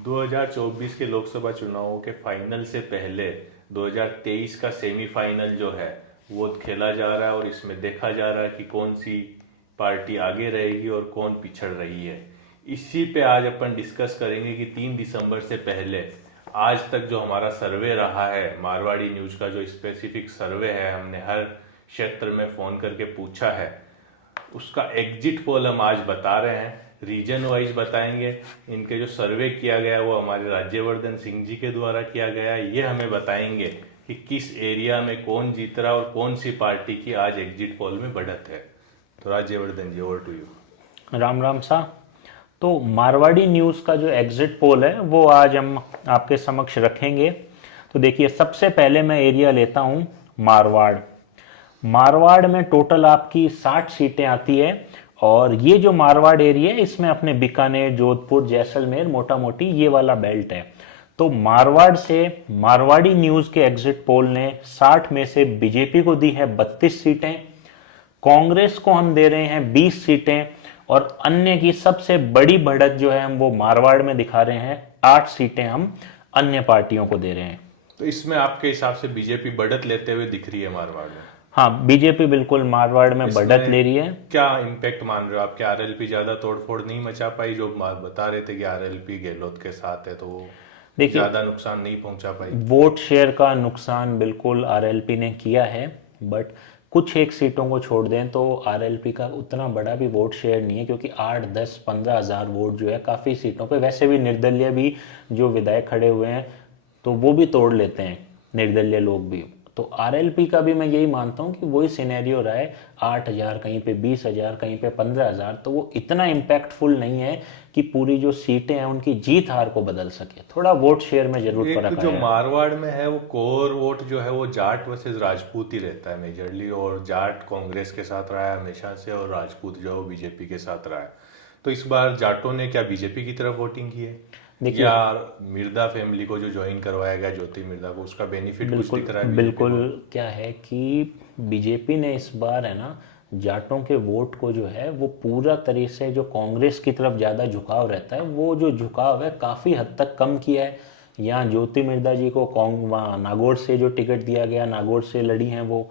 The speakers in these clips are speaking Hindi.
2024 के लोकसभा चुनावों के फाइनल से पहले 2023 का सेमीफाइनल जो है वो खेला जा रहा है और इसमें देखा जा रहा है कि कौन सी पार्टी आगे रहेगी और कौन पिछड़ रही है। इसी पे आज अपन डिस्कस करेंगे कि 3 दिसंबर से पहले आज तक जो हमारा सर्वे रहा है, मारवाड़ी न्यूज का जो स्पेसिफिक सर्वे है, हमने हर क्षेत्र में फ़ोन करके पूछा है, उसका एग्जिट पोल हम आज बता रहे हैं। रीजन वाइज बताएंगे। इनके जो सर्वे किया गया वो हमारे राज्यवर्धन सिंह जी के द्वारा किया गया है। ये हमें बताएंगे कि किस एरिया में कौन जीत रहा और कौन सी पार्टी की आज एग्जिट पोल में बढ़त है। तो Rajyavardhan ji, over to you. Ram Ram सा। तो मारवाड़ी न्यूज़ का जो एग्जिट पोल है वो आज हम आपके समक्ष रखेंगे। तो देखिए, सबसे पहले मैं एरिया लेता हूँ मारवाड़। मारवाड़ में टोटल आपकी 60 सीटें आती है और ये जो मारवाड़ एरिया है इसमें अपने बीकानेर, जोधपुर, जैसलमेर, मोटा मोटी ये वाला बेल्ट है। तो मारवाड़ से मारवाड़ी न्यूज़ के एग्जिट पोल ने 60 में से बीजेपी को दी है 32 सीटें, कांग्रेस को हम दे रहे हैं 20 सीटें और अन्य की सबसे बड़ी बढ़त जो है हम वो मारवाड़ में दिखा रहे हैं, 8 सीटें हम अन्य पार्टियों को दे रहे हैं। तो इसमें आपके हिसाब से बीजेपी बढ़त लेते हुए दिख रही है मारवाड़ में? हाँ, बीजेपी बिल्कुल मारवाड़ में बढ़त ले रही है। क्या इम्पैक्ट मान रहे हो आप? क्या आरएलपी ज्यादा तोड़फोड़ नहीं मचा पाई? जो बता रहे थे कि आरएलपी गहलोत के साथ है, तो वो देखिए, ज्यादा नुकसान नहीं पहुंचा पाई। वोट शेयर का नुकसान बिल्कुल आरएलपी ने किया है, बट कुछ एक सीटों को छोड़ दें तो आरएलपी का उतना बड़ा भी वोट शेयर नहीं है, क्योंकि 8, 10, 15 हज़ार वोट जो है काफ़ी सीटों पे, वैसे भी निर्दलीय भी जो विधायक खड़े हुए हैं तो वो भी तोड़ लेते हैं, निर्दलीय लोग भी। तो आरएलपी का भी मैं यही मानता हूँ कि वही सिनेरियो रहा है, 8,000 कहीं पे, 20,000 कहीं पे, 15,000, तो वो इतना इम्पैक्टफुल नहीं है कि पूरी जो सीटें हैं उनकी जीत हार को बदल सके। थोड़ा वोट शेयर में जरूर फर्क जो आया। मारवाड़ में है वो कोर वोट जो है वो जाट वर्सेस राजपूत ही रहता है मेजरली, और जाट कांग्रेस के साथ रहा है हमेशा से और राजपूत जो है वो बीजेपी के साथ रहा है। तो इस बार जाटों ने क्या बीजेपी की तरफ वोटिंग की है, या मिर्दा फैमिली को जो ज्वाइन करवाया गया, ज्योति मिर्दा को, उसका बेनिफिट कुछ दिख रहा है? बिल्कुल। क्या है कि बीजेपी ने इस बार है ना, जाटों के वोट को जो है वो पूरा तरीके से, जो कांग्रेस की तरफ ज़्यादा झुकाव रहता है वो जो झुकाव है काफ़ी हद तक कम किया है। यहाँ ज्योति मिर्दा जी को वहाँ नागौर से जो टिकट दिया गया, नागौर से लड़ी हैं वो।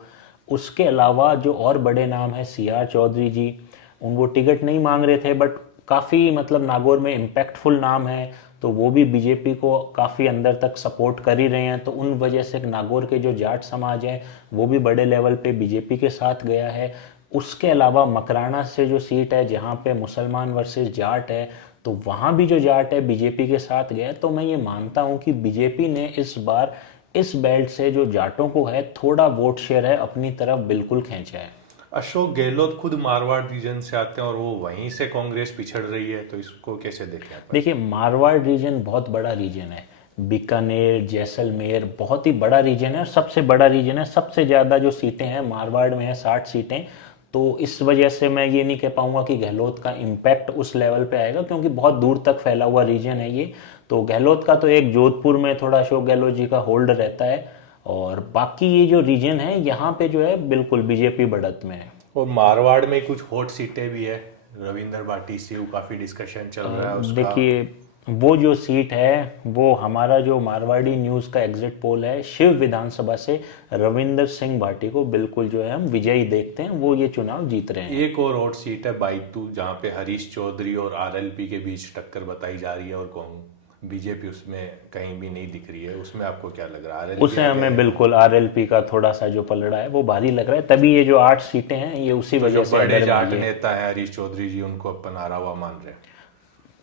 उसके अलावा जो और बड़े नाम है, CR चौधरी जी, वो टिकट नहीं मांग रहे थे, बट काफ़ी मतलब नागौर में इम्पैक्टफुल नाम है, तो वो भी बीजेपी को काफ़ी अंदर तक सपोर्ट कर ही रहे हैं। तो उन वजह से नागौर के जो जाट समाज है वो भी बड़े लेवल पे बीजेपी के साथ गया है। उसके अलावा मकराना से जो सीट है जहाँ पे मुसलमान वर्सेस जाट है, तो वहाँ भी जो जाट है बीजेपी के साथ गया। तो मैं ये मानता हूँ कि बीजेपी ने इस बार इस बेल्ट से जो जाटों को है थोड़ा वोट शेयर है अपनी तरफ बिल्कुल खींचा है। अशोक गहलोत खुद मारवाड़ रीजन से आते हैं और वो वहीं से कांग्रेस पिछड़ रही है, तो इसको कैसे देखें आप? देखिए, मारवाड़ रीजन बहुत बड़ा रीजन है, बीकानेर, जैसलमेर बहुत ही बड़ा रीजन है और सबसे बड़ा रीजन है। सबसे ज़्यादा जो सीटें हैं मारवाड़ में है, 60 सीटें। तो इस वजह से मैं ये नहीं कह पाऊंगा कि गहलोत का इम्पैक्ट उस लेवल पे आएगा, क्योंकि बहुत दूर तक फैला हुआ रीजन है ये। तो गहलोत का तो एक जोधपुर में थोड़ा अशोक गहलोत जी का होल्ड रहता है, और बाकी ये जो रीजन है यहाँ पे जो है बिल्कुल बीजेपी बढ़त में है। और मारवाड़ में कुछ हॉट सीटें भी है, रविंद्र भाटी सिंह, काफी डिस्कशन चल रहा है उसका। देखिए, वो जो सीट है वो हमारा जो मारवाड़ी न्यूज़ का एग्जिट पोल है, शिव विधानसभा से रविंदर सिंह भाटी को बिल्कुल जो है हम विजयी देखते हैं, वो ये चुनाव जीत रहे हैं। एक और हॉट सीट है बाइतू, जहाँ पे हरीश चौधरी और आरएलपी के बीच टक्कर बताई जा रही है और कौन बीजेपी उसमें कहीं भी नहीं दिख रही है। उसमें आपको क्या लग रहा है? उसे हमें बिल्कुल आरएलपी का थोड़ा सा जो पलड़ा है वो भारी लग रहा है, तभी ये जो 8 सीटें हैं ये उसी वजह से बड़े जाट नेता है हरीश चौधरी जी, उनको अपन हारा हुआ मान रहे हैं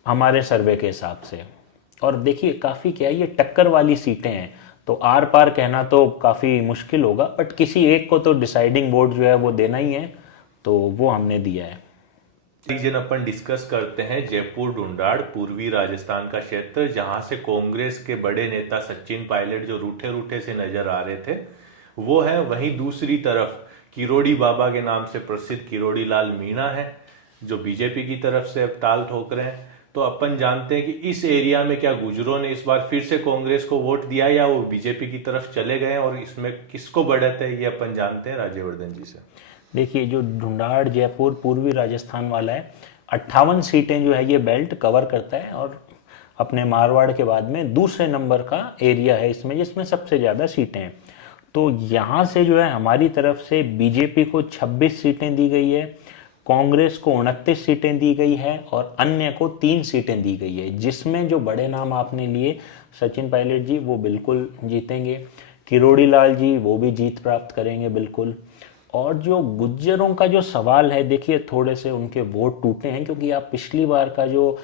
हमारे सर्वे के हिसाब से। और देखिए, काफ़ी क्या है, ये टक्कर वाली सीटें हैं, तो आर पार कहना तो काफ़ी मुश्किल होगा, बट किसी एक को तो डिसाइडिंग वोट जो है वो देना ही है, तो वो हमने दिया है। रीजन अपन डिस्कस करते हैं जयपुर ढूंढाड़, पूर्वी राजस्थान का क्षेत्र, जहां से कांग्रेस के बड़े नेता सचिन पायलट जो रूठे रूठे से नजर आ रहे थे वो है। वहीं दूसरी तरफ किरोड़ी बाबा के नाम से प्रसिद्ध किरोड़ी लाल मीणा है जो बीजेपी की तरफ से अब ताल ठोक रहे हैं। तो अपन जानते हैं कि इस एरिया में क्या गुजरों ने इस बार फिर से कांग्रेस को वोट दिया या वो बीजेपी की तरफ चले गए, और इसमें किसको बढ़त है ये अपन जानते हैं राज्यवर्धन जी से। देखिए, जो ढूंढाड़ जयपुर पूर्वी राजस्थान वाला है, 58 सीटें जो है ये बेल्ट कवर करता है, और अपने मारवाड़ के बाद में दूसरे नंबर का एरिया है इसमें, जिसमें सबसे ज़्यादा सीटें हैं। तो यहाँ से जो है हमारी तरफ से बीजेपी को 26 सीटें दी गई है, कांग्रेस को 29 सीटें दी गई है और अन्य को 3 सीटें दी गई है, जिसमें जो बड़े नाम आपने लिए सचिन पायलट जी वो बिल्कुल जीतेंगे, किरोड़ी लाल जी वो भी जीत प्राप्त करेंगे बिल्कुल। और जो गुज्जरों का जो सवाल है, देखिए थोड़े से उनके वोट टूटे हैं, क्योंकि आप पिछली बार का जो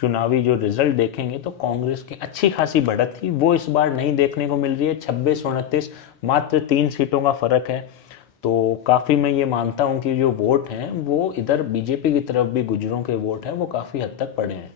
चुनावी जो रिजल्ट देखेंगे तो कांग्रेस की अच्छी खासी बढ़त थी, वो इस बार नहीं देखने को मिल रही है। 26-29 मात्र 3 सीटों का फर्क है। तो काफ़ी मैं ये मानता हूँ कि जो वोट हैं वो इधर बीजेपी की तरफ भी गुज्जरों के वोट हैं वो काफ़ी हद तक पड़े हैं।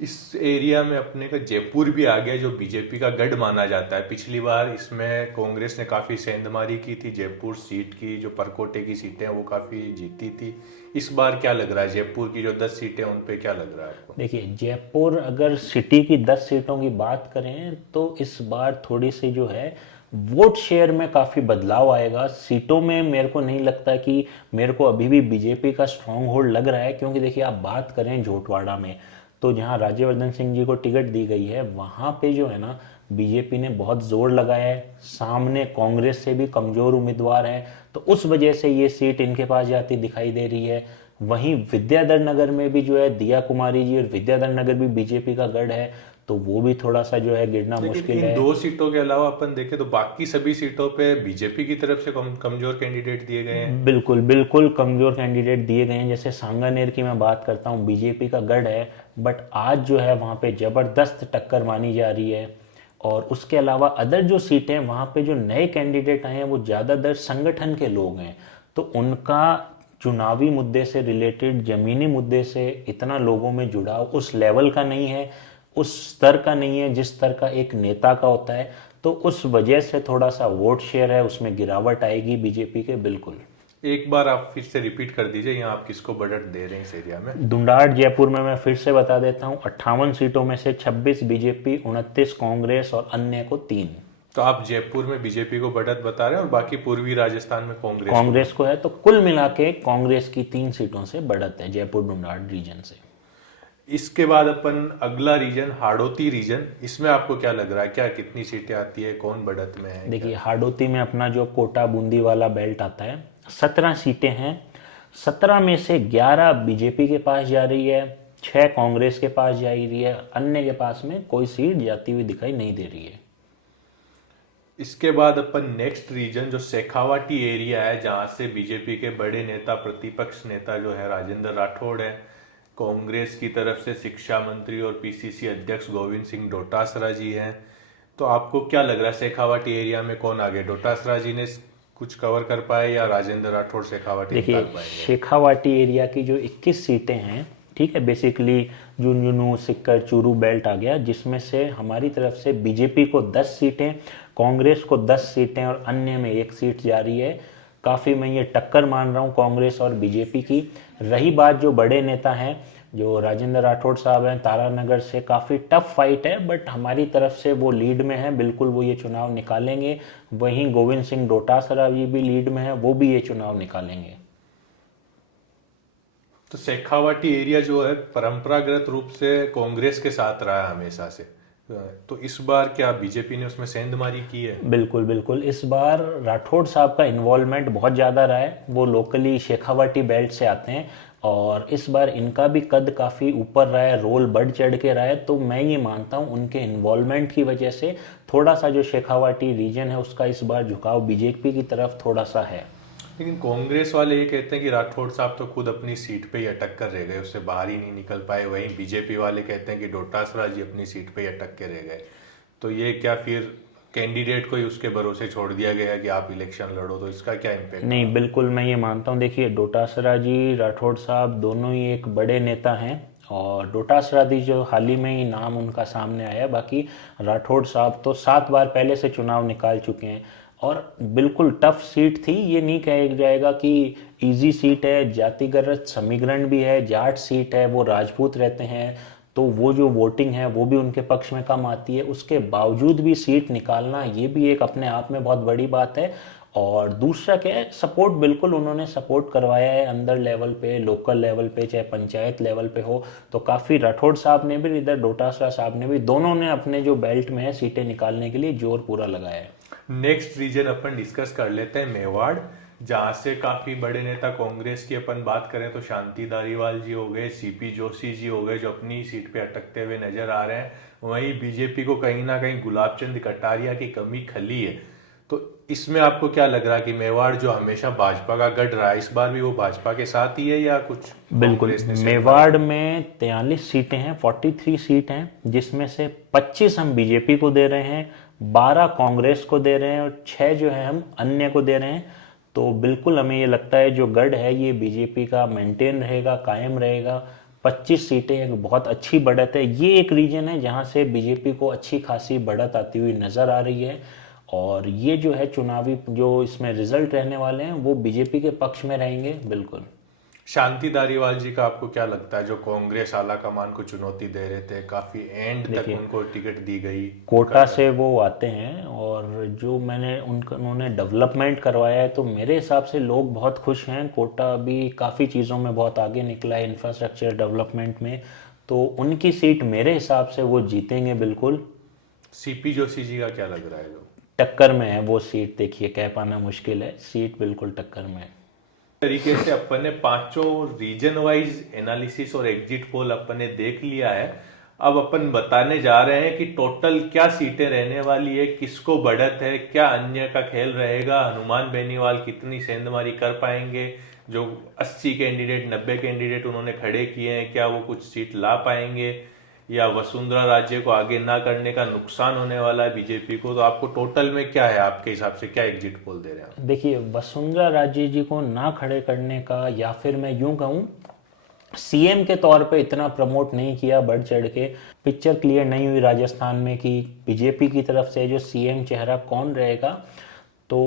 इस एरिया में अपने का जयपुर भी आ गया, जो बीजेपी का गढ़ माना जाता है। पिछली बार इसमें कांग्रेस ने काफी सेंधमारी की थी, जयपुर सीट की जो परकोटे की सीटें हैं वो काफी जीती थी। इस बार क्या लग रहा है, जयपुर की जो 10 सीटें उन पे क्या लग रहा है आपको? देखिए जयपुर अगर सिटी की 10 सीटों की बात करें तो इस बार थोड़ी सी जो है वोट शेयर में काफ़ी बदलाव आएगा। सीटों में मेरे को नहीं लगता कि मेरे को अभी भी बीजेपी का स्ट्रांग होल्ड लग रहा है, क्योंकि देखिए आप बात करें झोटवाड़ा में तो जहां राज्यवर्धन सिंह जी को टिकट दी गई है वहां पे जो है ना बीजेपी ने बहुत जोर लगाया है, सामने कांग्रेस से भी कमजोर उम्मीदवार है, तो उस वजह से ये सीट इनके पास जाती दिखाई दे रही है। वहीं विद्याधर नगर में भी जो है दिया कुमारी जी, और विद्याधर नगर भी बीजेपी का गढ़ है, तो वो भी थोड़ा सा जो है गिरना मुश्किल इन है। 2 सीटों के अलावा अपन देखें तो बाकी सभी सीटों पे बीजेपी की तरफ से कमजोर कैंडिडेट दिए गए हैं। बिल्कुल बिल्कुल कमजोर कैंडिडेट दिए गए हैं। जैसे सांगानेर की मैं बात करता हूँ, बीजेपी का गढ़ है, बट आज जो है वहाँ पे जबरदस्त टक्कर मानी जा रही है। और उसके अलावा अदर जो सीटें हैं वहाँ पे जो नए कैंडिडेट आए हैं वो ज़्यादातर संगठन के लोग हैं, तो उनका चुनावी मुद्दे से रिलेटेड, जमीनी मुद्दे से इतना लोगों में जुड़ाव उस लेवल का नहीं है, उस स्तर का नहीं है जिस स्तर का एक नेता का होता है। तो उस वजह से थोड़ा सा वोट शेयर है उसमें गिरावट आएगी बीजेपी के। बिल्कुल। एक बार आप फिर से रिपीट कर दीजिए, यहाँ आप किसको बढ़त दे रहे हैं इस एरिया में? दुंडाट जयपुर में मैं फिर से बता देता हूँ, 58 सीटों में से 26 बीजेपी, 29 कांग्रेस और अन्य को 3। तो आप जयपुर में बीजेपी को बढ़त बता रहे हैं और बाकी पूर्वी राजस्थान में कांग्रेस को है, तो कुल मिला के कांग्रेस की 3 सीटों से बढ़त है जयपुर दुंडाट रीजन से। इसके बाद अपन अगला रीजन हाड़ौती रीजन, इसमें आपको क्या लग रहा है, क्या कितनी सीटें आती है, कौन बढ़त में है? देखिए हाड़ौती में अपना जो कोटा बूंदी वाला बेल्ट आता है 17 सीटें हैं, 17 में से 11 बीजेपी के पास जा रही है, 6 कांग्रेस के पास जा रही है, अन्य के पास में कोई सीट जाती हुई दिखाई नहीं दे रही है। इसके बाद अपन नेक्स्ट रीजन जो शेखावाटी एरिया है, जहां से बीजेपी के बड़े नेता, प्रतिपक्ष नेता जो है राजेंद्र राठौड़ है, कांग्रेस की तरफ से शिक्षा मंत्री और पीसीसी अध्यक्ष गोविंद सिंह डोटासरा जी हैं। तो आपको क्या लग रहा है शेखावाटी एरिया में कौन आगे, डोटासरा जी ने कुछ कवर कर पाए या राजेंद्र राठौड़ शेखावाटी निकाल देखिए पाएंगे? शेखावाटी एरिया की जो 21 सीटें हैं, ठीक है, बेसिकली झुंझुनू सिक्कर चूरू बेल्ट आ गया, जिसमें से हमारी तरफ से बीजेपी को 10 सीटें, कांग्रेस को 10 सीटें और अन्य में 1 सीट जा रही है। काफ़ी मैं ये टक्कर मान रहा हूँ कांग्रेस और बीजेपी की। रही बात जो बड़े नेता हैं, जो राजेंद्र राठौड़ साहब हैं, तारानगर से काफ़ी टफ फाइट है, बट हमारी तरफ से वो लीड में है, बिल्कुल वो ये चुनाव निकालेंगे। वहीं गोविंद सिंह डोटासरा जी भी लीड में है, वो भी ये चुनाव निकालेंगे। तो शेखावाटी एरिया जो है परंपरागत रूप से कांग्रेस के साथ रहा है हमेशा से, तो इस बार क्या बीजेपी ने उसमें सेंधमारी की है? बिल्कुल बिल्कुल, इस बार राठौड़ साहब का इन्वॉल्वमेंट बहुत ज़्यादा रहा है, वो लोकली शेखावाटी बेल्ट से आते हैं और इस बार इनका भी कद काफ़ी ऊपर रहा है, रोल बढ़ चढ़ के रहा है। तो मैं ये मानता हूँ उनके इन्वॉल्वमेंट की वजह से थोड़ा सा जो शेखावाटी रीजन है उसका इस बार झुकाव बीजेपी की तरफ थोड़ा सा है। लेकिन कांग्रेस वाले ये कहते हैं कि राठौड़ साहब तो खुद अपनी सीट पे ही अटक कर रह गए, उससे बाहर ही नहीं निकल पाए। वहीं बीजेपी वाले कहते हैं कि डोटासरा जी अपनी सीट पे ही अटक के रह गए। तो ये क्या फिर कैंडिडेट को ही उसके भरोसे छोड़ दिया गया है कि आप इलेक्शन लड़ो, तो इसका क्या इम्पैक्ट? नहीं, बिल्कुल मैं ये मानता हूँ। देखिए डोटासरा जी, राठौड़ साहब दोनों ही एक बड़े नेता हैं और डोटासरा जी जो हाल ही में ही नाम उनका सामने आया, बाकी राठौड़ साहब तो 7 बार पहले से चुनाव निकाल चुके हैं और बिल्कुल टफ सीट थी। ये नहीं कहा जाएगा कि इजी सीट है, जातिगत समीकरण भी है, जाट सीट है, वो राजपूत रहते हैं, तो वो जो वोटिंग है वो भी उनके पक्ष में कम आती है। उसके बावजूद भी सीट निकालना ये भी एक अपने आप में बहुत बड़ी बात है और दूसरा क्या है, सपोर्ट बिल्कुल उन्होंने सपोर्ट करवाया है अंदर लेवल पे, लोकल लेवल पे, चाहे पंचायत लेवल पे हो। तो काफ़ी राठौड़ साहब ने भी, इधर डोटासरा साहब ने भी, दोनों ने अपने जो बेल्ट में है सीटें निकालने के लिए जोर पूरा लगाया है। नेक्स्ट रीजन अपन डिस्कस कर लेते हैं मेवाड़, जहाँ से काफी बड़े नेता कांग्रेस की अपन बात करें तो शांति धारीवाल जी हो गए, सीपी जोशी जी हो गए, जो अपनी सीट पे अटकते हुए नजर आ रहे हैं। वहीं बीजेपी को कहीं ना कहीं गुलाब चंद कटारिया की कमी खली है। तो इसमें आपको क्या लग रहा है कि मेवाड़ जो हमेशा भाजपा का गढ़ रहा है, इस बार भी वो भाजपा के साथ ही है या कुछ बिल्कुल, कांग्रेस ने सेंध मेवाड़ में 43 सीटें हैं, 43 सीट हैं, जिसमें से 25 हम बीजेपी को दे रहे हैं, 12 कांग्रेस को दे रहे हैं और 6 जो है हम अन्य को दे रहे हैं। तो बिल्कुल हमें ये लगता है जो गढ़ है ये बीजेपी का मेंटेन रहेगा, कायम रहेगा। 25 सीटें एक बहुत अच्छी बढ़त है। ये एक रीजन है जहाँ से बीजेपी को अच्छी खासी बढ़त आती हुई नजर आ रही है। और ये जो है चुनावी जो इसमें रिजल्ट रहने वाले हैं वो बीजेपी के पक्ष में रहेंगे बिल्कुल। शांति धारीवाल जी का आपको क्या लगता है, जो कांग्रेस आला कमान को चुनौती दे रहे थे, काफी एंड तक देखिए, उनको टिकट दी गई, कोटा से वो आते हैं और जो मैंने उन्होंने डेवलपमेंट करवाया है तो मेरे हिसाब से लोग बहुत खुश हैं। कोटा अभी काफ़ी चीज़ों में बहुत आगे निकला है इंफ्रास्ट्रक्चर डेवलपमेंट में। तो उनकी सीट मेरे हिसाब से वो जीतेंगे बिल्कुल। सीपी जोशी जी का क्या लग रहा है? जो टक्कर में है वो सीट, देखिए कह पाना मुश्किल है, सीट बिल्कुल टक्कर में है। तरीके से अपन ने पांचों रीजन वाइज एनालिसिस और एग्जिट पोल अपन ने देख लिया है। अब अपन बताने जा रहे हैं कि टोटल क्या सीटें रहने वाली है, किसको बढ़त है, क्या अन्य का खेल रहेगा, हनुमान बेनीवाल कितनी सेंधमारी कर पाएंगे, जो 80 कैंडिडेट 90 कैंडिडेट उन्होंने खड़े किए हैं क्या वो कुछ सीट ला पाएंगे, या वसुंधरा राज्य को आगे ना करने का नुकसान होने वाला है बीजेपी को। तो आपको टोटल में क्या है, आपके हिसाब से क्या एग्जिट पोल दे रहे हैं? देखिए, वसुंधरा राजे जी को ना खड़े करने का, या फिर मैं यूं कहूं सीएम के तौर पे इतना प्रमोट नहीं किया बढ़ चढ़ के। पिक्चर क्लियर नहीं हुई राजस्थान में कि बीजेपी की तरफ से जो सीएम चेहरा कौन रहेगा। तो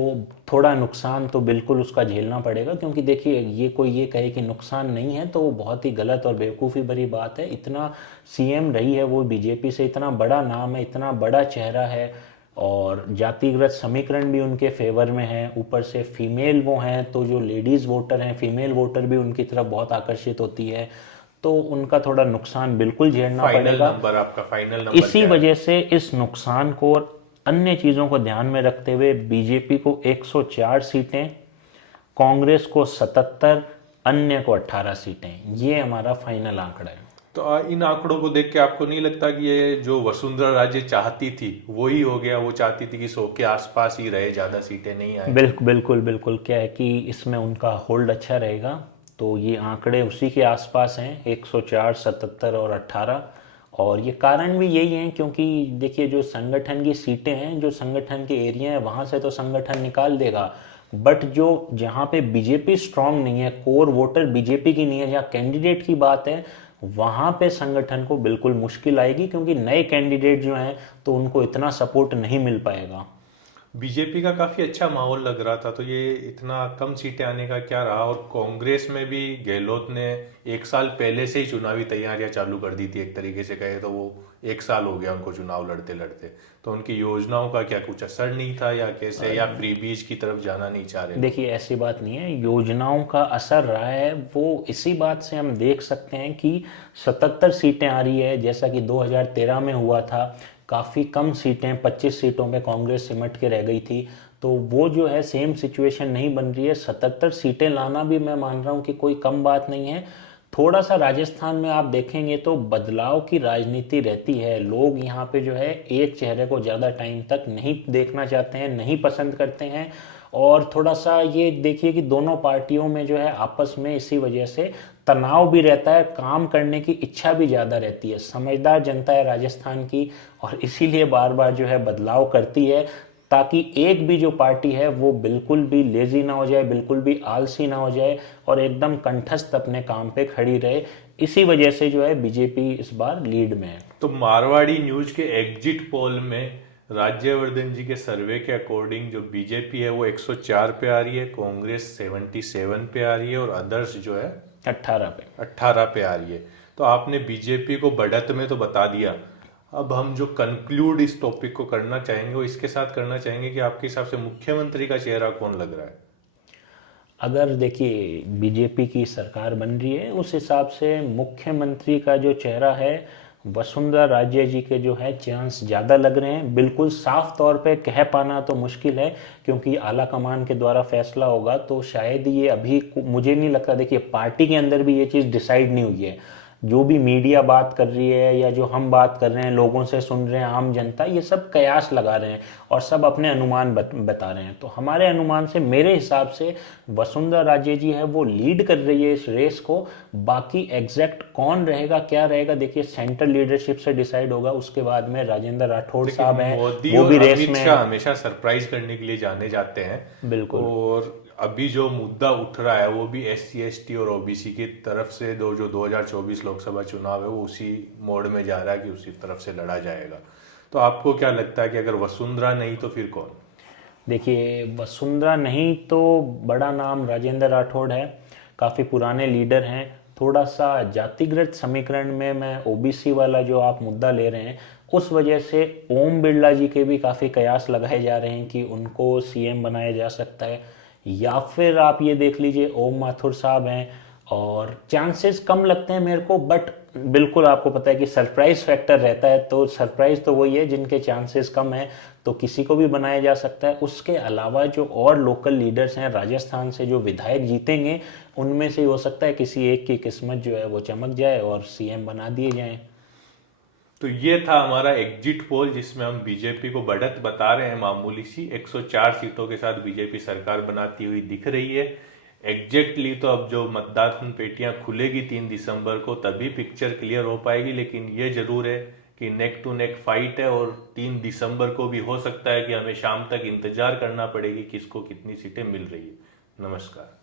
थोड़ा नुकसान तो बिल्कुल उसका झेलना पड़ेगा, क्योंकि देखिए ये कोई ये कहे कि नुकसान नहीं है तो वो बहुत ही गलत और बेवकूफ़ी भरी बात है। इतना सीएम रही है वो बीजेपी से, इतना बड़ा नाम है, इतना बड़ा चेहरा है और जातिगत समीकरण भी उनके फेवर में है। ऊपर से फीमेल वो हैं तो जो लेडीज़ वोटर हैं, फीमेल वोटर भी उनकी तरफ बहुत आकर्षित होती है। तो उनका थोड़ा नुकसान बिल्कुल झेलना पड़ेगा। नंबर आपका फाइनल नंबर इसी वजह से इस नुकसान को और अन्य चीज़ों को ध्यान में रखते हुए बीजेपी को 104 सीटें, कांग्रेस को 77, अन्य को 18 सीटें, ये हमारा फाइनल आंकड़ा है। तो इन आंकड़ों को देख के आपको नहीं लगता कि ये जो वसुंधरा राजे चाहती थी वही हो गया? वो चाहती थी कि 100 के आसपास ही रहे, ज्यादा सीटें नहीं आए। बिल्कुल बिल्कुल बिल्कुल, क्या है कि इसमें उनका होल्ड अच्छा रहेगा। तो ये आंकड़े उसी के आसपास हैं, 104, 77 और 18। और ये कारण भी यही है क्योंकि देखिए जो संगठन की सीटें हैं, जो संगठन के एरिया हैं, वहाँ से तो संगठन निकाल देगा। बट जो जहाँ पे बीजेपी स्ट्रांग नहीं है, कोर वोटर बीजेपी की नहीं है, जहाँ कैंडिडेट की बात है, वहाँ पे संगठन को बिल्कुल मुश्किल आएगी, क्योंकि नए कैंडिडेट जो हैं तो उनको इतना सपोर्ट नहीं मिल पाएगा। बीजेपी का काफी अच्छा माहौल लग रहा था, तो ये इतना कम सीटें आने का क्या रहा? और कांग्रेस में भी गहलोत ने 1 साल पहले से ही चुनावी तैयारियां चालू कर दी थी, एक तरीके से कहे तो वो 1 साल हो गया उनको चुनाव लड़ते लड़ते। तो उनकी योजनाओं का क्या कुछ असर नहीं था या कैसे, या फ्री बीज की तरफ जाना नहीं चाह रहे? देखिए ऐसी बात नहीं है, योजनाओं का असर रहा है। वो इसी बात से हम देख सकते हैं कि 77 सीटें आ रही है, जैसा कि 2013 में हुआ था। काफ़ी कम सीटें, 25 सीटों पे कांग्रेस सिमट के रह गई थी। तो वो जो है सेम सिचुएशन नहीं बन रही है। 77 सीटें लाना भी मैं मान रहा हूँ कि कोई कम बात नहीं है। थोड़ा सा राजस्थान में आप देखेंगे तो बदलाव की राजनीति रहती है। लोग यहाँ पे जो है एक चेहरे को ज़्यादा टाइम तक नहीं देखना चाहते हैं, नहीं पसंद करते हैं। और थोड़ा सा ये देखिए कि दोनों पार्टियों में जो है आपस में इसी वजह से तनाव भी रहता है, काम करने की इच्छा भी ज़्यादा रहती है। समझदार जनता है राजस्थान की और इसीलिए बार बार जो है बदलाव करती है, ताकि एक भी जो पार्टी है वो बिल्कुल भी लेजी ना हो जाए, बिल्कुल भी आलसी ना हो जाए और एकदम कंठस्थ अपने काम पे खड़ी रहे। इसी वजह से जो है बीजेपी इस बार लीड में है। तो मारवाड़ी न्यूज के एग्जिट पोल में राज्यवर्धन जी के सर्वे के अकॉर्डिंग जो बीजेपी है वो 104 पे आ रही है, कांग्रेस 77 पे आ रही है और अदर्स जो है 18 पे 18 पे आ रही है। तो आपने बीजेपी को बढ़त में तो बता दिया, अब हम जो कंक्लूड इस टॉपिक को करना चाहेंगे वो इसके साथ करना चाहेंगे कि आपके हिसाब से मुख्यमंत्री का चेहरा कौन लग रहा है? अगर देखिए बीजेपी की सरकार बन रही है, उस हिसाब से मुख्यमंत्री का जो चेहरा है वसुंधरा राजे जी के जो है चांस ज़्यादा लग रहे हैं। बिल्कुल साफ तौर पे कह पाना तो मुश्किल है, क्योंकि आला कमान के द्वारा फैसला होगा तो शायद ये अभी मुझे नहीं लगता। देखिए पार्टी के अंदर भी ये चीज़ डिसाइड नहीं हुई है। जो भी मीडिया बात कर रही है या जो हम बात कर रहे हैं, लोगों से सुन रहे हैं, आम जनता, ये सब कयास लगा रहे हैं और सब अपने अनुमान बता रहे हैं। तो हमारे अनुमान से, मेरे हिसाब से वसुंधरा राजे जी है वो लीड कर रही है इस रेस को। बाकी एग्जैक्ट कौन रहेगा क्या रहेगा, देखिए सेंट्रल लीडरशिप से डिसाइड होगा। उसके बाद में राजेंद्र राठौड़ साहब हैं, मोदी वो और भी रेस अमित में शाह हैं। हमेशा सरप्राइज करने के लिए जाने जाते हैं। बिल्कुल। और अभी जो मुद्दा उठ रहा है वो भी SC ST और OBC की तरफ से, जो 2024 लोकसभा चुनाव है वो उसी मोड में जा रहा है कि उसी तरफ से लड़ा जाएगा। तो आपको क्या लगता है कि अगर वसुंधरा नहीं तो फिर कौन? देखिए वसुंधरा नहीं तो बड़ा नाम राजेंद्र राठौड़ है, काफ़ी पुराने लीडर हैं। थोड़ा सा जातिगत समीकरण में मैं OBC वाला जो आप मुद्दा ले रहे हैं, उस वजह से ओम बिरला जी के भी काफ़ी कयास लगाए जा रहे हैं कि उनको CM बनाया जा सकता है। या फिर आप ये देख लीजिए ओम माथुर साहब हैं, और चांसेस कम लगते हैं मेरे को। बट बिल्कुल आपको पता है कि सरप्राइज फैक्टर रहता है, तो सरप्राइज तो वही है जिनके चांसेस कम है, तो किसी को भी बनाया जा सकता है। उसके अलावा जो और लोकल लीडर्स हैं राजस्थान से, जो विधायक जीतेंगे, उनमें से हो सकता है किसी एक की किस्मत जो है वो चमक जाए और CM बना दिए जाएं। तो ये था हमारा एग्जिट पोल जिसमें हम बीजेपी को बढ़त बता रहे हैं मामूली सी। 104 सीटों के साथ बीजेपी सरकार बनाती हुई दिख रही है। एग्जैक्टली तो अब जो मतदान पेटियां खुलेगी 3 दिसंबर को तभी पिक्चर क्लियर हो पाएगी, लेकिन ये जरूर है कि नेक टू नेक फाइट है और 3 दिसंबर को भी हो सकता है कि हमें शाम तक इंतजार करना पड़ेगी किसको कितनी सीटें मिल रही है। नमस्कार।